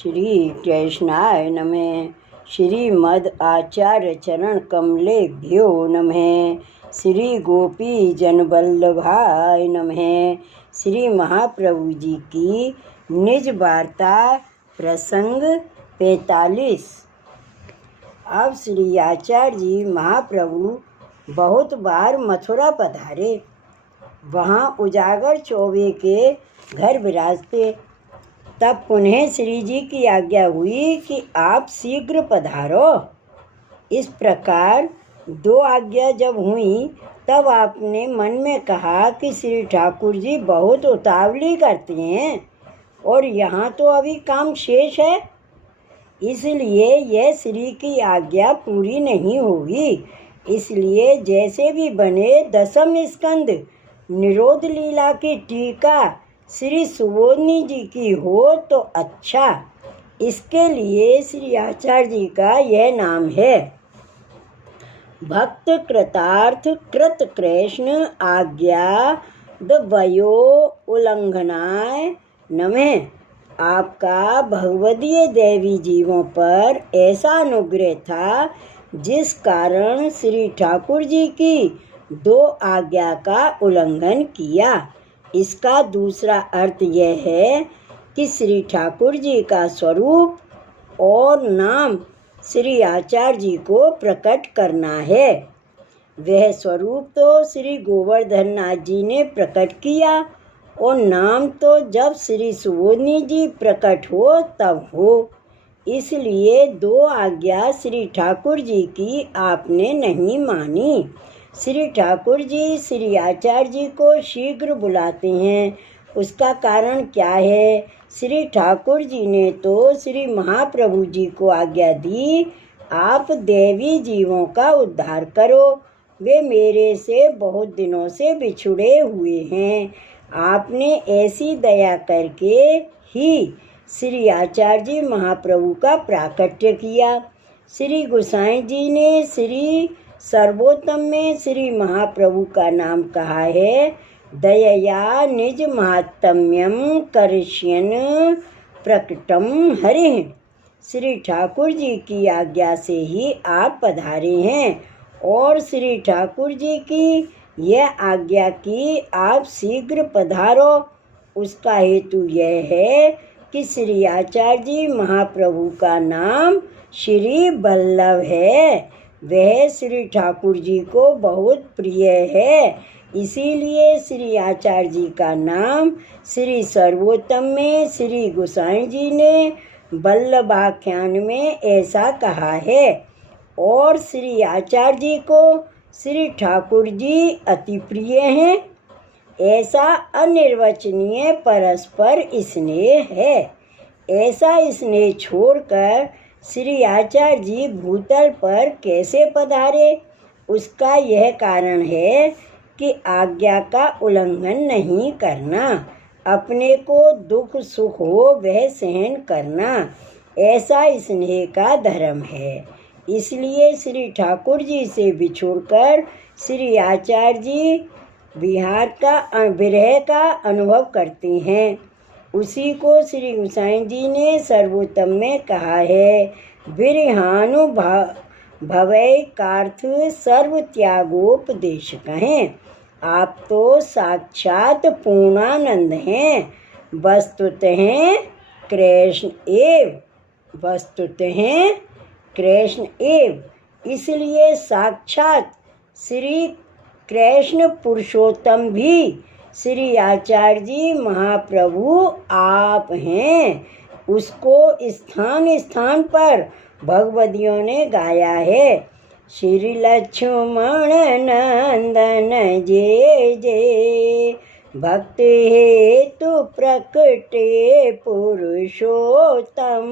श्री कृष्णाय नमः। श्रीमद् आचार्य चरण कमलेभ्यो नमः। श्री गोपी जन वल्लभाय नमः। श्री महाप्रभु जी की निज वार्ता प्रसंग 45। अब श्री आचार्य जी महाप्रभु बहुत बार मथुरा पधारे। वहाँ उजागर चौबे के घर विराजते। तब पुनः श्री जी की आज्ञा हुई कि आप शीघ्र पधारो। इस प्रकार दो आज्ञा जब हुई तब आपने मन में कहा कि श्री ठाकुर जी बहुत उतावली करते हैं और यहाँ तो अभी काम शेष है, इसलिए यह श्री की आज्ञा पूरी नहीं होगी। इसलिए जैसे भी बने 10वें स्कंद निरोध लीला की टीका श्री सुबोधनी जी की हो तो अच्छा। इसके लिए श्री आचार्य जी का यह नाम है। भक्त कृतार्थ कृत कृष्ण आज्ञा द्वयो उल्लंघनाय नमः। आपका भगवदीय देवी जीवों पर ऐसा अनुग्रह था जिस कारण श्री ठाकुर जी की दो आज्ञा का उल्लंघन किया। इसका दूसरा अर्थ यह है कि श्री ठाकुर जी का स्वरूप और नाम श्री आचार्य जी को प्रकट करना है। वह स्वरूप तो श्री गोवर्धन नाथ जी ने प्रकट किया और नाम तो जब श्री सुबोधनी जी प्रकट हो तब हो। इसलिए दो आज्ञा श्री ठाकुर जी की आपने नहीं मानी। श्री ठाकुर जी श्री आचार्य जी को शीघ्र बुलाते हैं। उसका कारण क्या है? श्री ठाकुर जी ने तो श्री महाप्रभु जी को आज्ञा दी, आप देवी जीवों का उद्धार करो, वे मेरे से बहुत दिनों से बिछुड़े हुए हैं। आपने ऐसी दया करके ही श्री आचार्य जी महाप्रभु का प्राकट्य किया। श्री गोसाई जी ने श्री सर्वोत्तम में श्री महाप्रभु का नाम कहा है। दयया निज महात्म्यम करिष्यन प्रकटम हरिः। श्री ठाकुर जी की आज्ञा से ही आप पधारे हैं और श्री ठाकुर जी की यह आज्ञा की आप शीघ्र पधारो। उसका हेतु यह है कि श्री आचार्य जी महाप्रभु का नाम श्री वल्लभ है। वह श्री ठाकुर जी को बहुत प्रिय है। इसीलिए श्री आचार्य जी का नाम श्री सर्वोत्तम में श्री गोसाई जी ने वल्लभाख्यान में ऐसा कहा है और श्री आचार्य जी को श्री ठाकुर जी अति प्रिय हैं। ऐसा अनिर्वचनीय परस्पर स्नेह है। ऐसा स्नेह छोड़कर श्री आचार्य जी भूतल पर कैसे पधारे? उसका यह कारण है कि आज्ञा का उल्लंघन नहीं करना, अपने को दुख सुख हो वह सहन करना, ऐसा स्नेह का धर्म है। इसलिए श्री ठाकुर जी से बिछुड़कर श्री आचार्य जी विरह का अनुभव करते हैं। उसी को श्री गोसाई जी ने सर्वोत्तम में कहा है। विरहानुभवै कार्थ सर्व त्यागोपदेश कहें। आप तो साक्षात पूर्णानंद हैं, वस्तुतः कृष्ण एव। इसलिए साक्षात श्री कृष्ण पुरुषोत्तम भी श्री आचार्य जी महाप्रभु आप हैं। उसको स्थान स्थान पर भगवदियों ने गाया है। श्री लक्ष्मण नंदन जय जय, भक्त हेतु प्रकटे पुरुषोत्तम,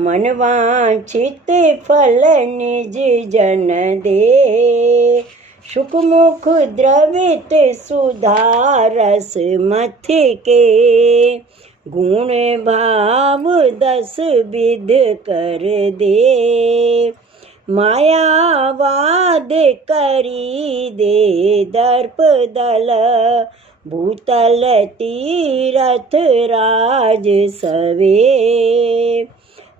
मनवांछित फल निज जन दे, सुखमुख द्रवित सुधारस मथ के, गुण भाव 10 विध कर दे, मायावाद करी दे दर्प दल, भूतल तीरथ राज सवे।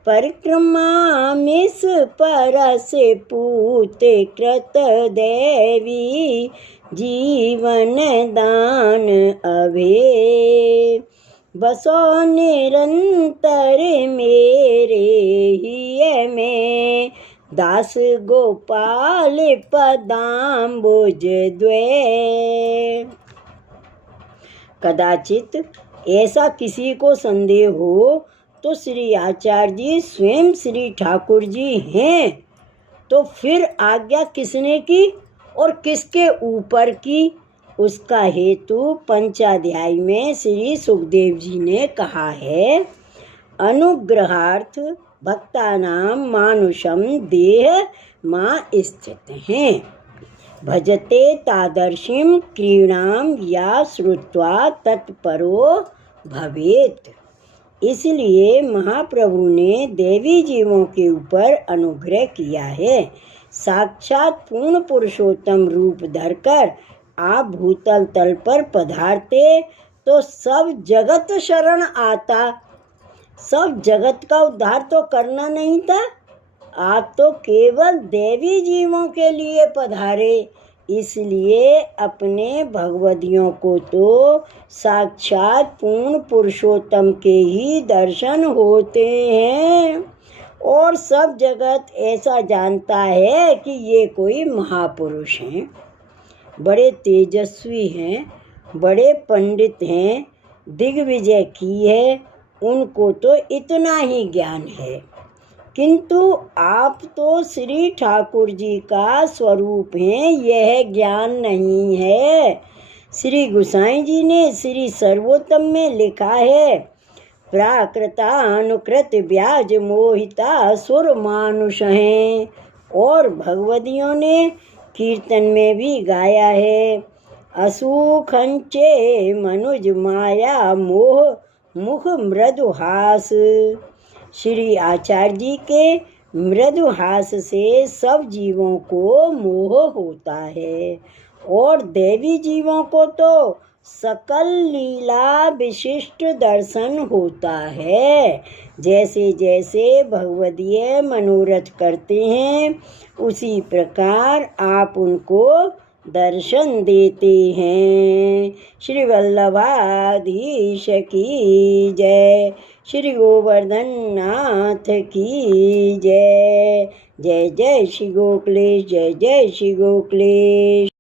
परिक्रमा मिस परस पूत कृत देवी जीवन दान अभे। बसो निरंतर मेरे हिय में दास गोपाल पदाम्बुज द्वय। कदाचित ऐसा किसी को संदेह हो तो श्री आचार्य जी स्वयं श्री ठाकुर जी हैं, तो फिर आज्ञा किसने की और किसके ऊपर की, उसका हेतु पंचाध्याय में श्री सुखदेव जी ने कहा है। अनुग्रहार्थ भक्तानां मानुषम देह मां स्थित हैं, भजते तादर्शीं क्रीणाम या श्रुत्वा तत्परो भवेत्। इसलिए महाप्रभु ने देवी जीवों के ऊपर अनुग्रह किया है। साक्षात पूर्ण पुरुषोत्तम रूप धरकर आप भूतल तल पर पधारते तो सब जगत शरण आता। सब जगत का उद्धार तो करना नहीं था, आप तो केवल देवी जीवों के लिए पधारे। इसलिए अपने भगवदियों को तो साक्षात पूर्ण पुरुषोत्तम के ही दर्शन होते हैं, और सब जगत ऐसा जानता है कि ये कोई महापुरुष हैं, बड़े तेजस्वी हैं, बड़े पंडित हैं, दिग्विजय की है, उनको तो इतना ही ज्ञान है। किंतु आप तो श्री ठाकुर जी का स्वरूप हैं, यह ज्ञान नहीं है। श्री गोसाई जी ने श्री सर्वोत्तम में लिखा है, प्राकृता अनुकृत ब्याज मोहिता सुर मानुष हैं। और भगवदियों ने कीर्तन में भी गाया है, असुखंचे मनुज माया मोह मुख मृदुहास। श्री आचार्य जी के मृदुहास से सब जीवों को मोह होता है, और देवी जीवों को तो सकल लीला विशिष्ट दर्शन होता है। जैसे जैसे भगवदीय मनोरथ करते हैं उसी प्रकार आप उनको दर्शन देते हैं। श्री वल्लभाधीश की जय, श्री गोवर्धन नाथ की जय। जय जय श्री गोकुलेश, जय जय श्री गोकुलेश।